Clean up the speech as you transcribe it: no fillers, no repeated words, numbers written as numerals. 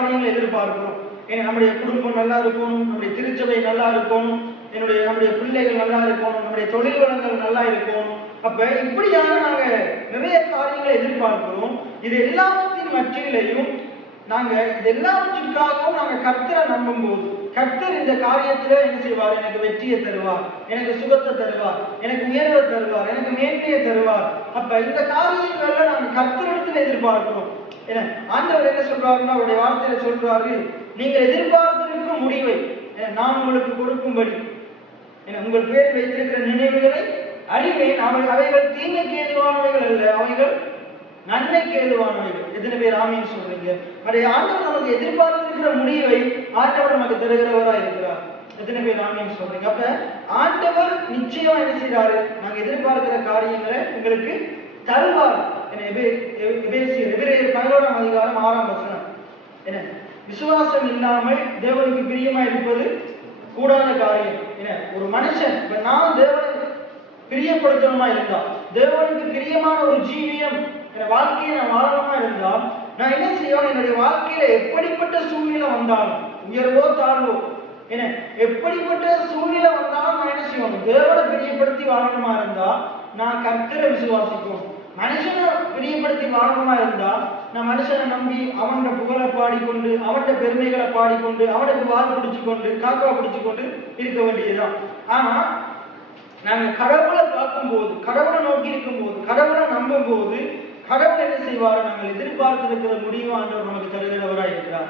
காரியங்களை எதிர்பார்க்கிறோம். நம்முடைய குடும்பம் நல்லா இருக்கணும், நம்முடைய திருச்சபை நல்லா இருக்கணும், நம்முடைய பிள்ளைகள் நல்லா இருக்கணும், நம்முடைய தொழில் வளங்கள் நல்லா இருக்கணும். அப்ப இப்படியாக நாங்க நிறைய காரியங்களை எதிர்பார்க்கிறோம். இது எல்லாவற்றின் மத்தியிலையும் நாங்க இது எல்லாவற்றிற்காகவும் நாங்க கர்த்தரை நம்பும் போது கர்த்தர் இந்த காரியத்துல என்ன செய்வார்? எனக்கு வெற்றியை தருவார், எனக்கு சுகத்தை தருவார், எனக்கு உயர்வை தருவார், எனக்கு மேன்மையை தருவார். அப்ப இந்த காரியங்கள்ல நாங்க கர்த்தரிடத்துல எதிர்பார்க்கிறோம். ஏன்னா ஆண்டவர் என்ன சொல்றாருன்னா, அவருடைய வார்த்தையில சொல்றாரு, நீங்கள் எதிர்பார்த்திருக்கும் முடிவை நான் உங்களுக்கு கொடுக்கும்படி உங்கள் பேர் வைத்திருக்கிற நினைவுகளை அறிவேன். அவைகள் தீமைக்கு ஏதுவானவைகள் அல்ல, அவைகள் நன்மைக்கு ஏதுவானவைகள். எத்தனை பேர் ஆமீன் சொல்றீங்க? அதை ஆண்டவர் நமக்கு எதிர்பார்த்திருக்கிற முடிவை ஆண்டவர் நமக்கு தருகிறவரா இருக்கிறார். எத்தனை பேர் ஆமீன் சொல்றீங்க? அப்ப ஆண்டவர் நிச்சயமா என்ன செய்யறாரு? நாங்க எதிர்பார்க்கிற காரியங்களை உங்களுக்கு தருவார். எபிரேயர் 11ஆம் அதிகாரம் 6ஆம் வசனம். என்ன? விசுவாசம் இல்லாமல் தேவனுக்கு பிரியமா இருப்பது கூடாத காரியம். என்ன? ஒரு மனுஷன் நான் தேவனை பிரியப்படுத்தணுமா இருந்தா, தேவனுக்கு பிரியமான ஒரு ஜீவியம் என் வாழ்க்கையை நான் வாழணுமா இருந்தால் நான் என்ன செய்யணும்? என்னுடைய வாழ்க்கையில எப்படிப்பட்ட சூழ்நிலை வந்தாலும், உயர்வோ தாழ்வோ, என்ன எப்படிப்பட்ட சூழ்நிலை வந்தாலும் நான் என்ன செய்யணும்? தேவனை பிரியப்படுத்தி வாழணுமா இருந்தா நான் கர்த்தரை விசுவாசிக்கணும். மனுஷனை பிரியப்படுத்தி வாழணுமா இருந்தா நான் மனுஷனை நம்பி அவனோட புகழை பாடிக்கொண்டு, அவனோட பெருமைகளை பாடிக்கொண்டு, அவனுக்கு வால் பிடிச்சு கொண்டு, காக்கா பிடிச்சு கொண்டு இருக்க வேண்டியதுதான். ஆனா நாங்க கடவுளை பார்க்கும்போது, கடவுளை நோக்கி இருக்கும் போது, கடவுளை நம்பும் போது கடவுள் என்ன செய்வார்? நாங்கள் எதிர்பார்த்திருக்கிற முடிவு ஆண்டவர் நமக்கு தருகிறவராய் இருக்கிறார்.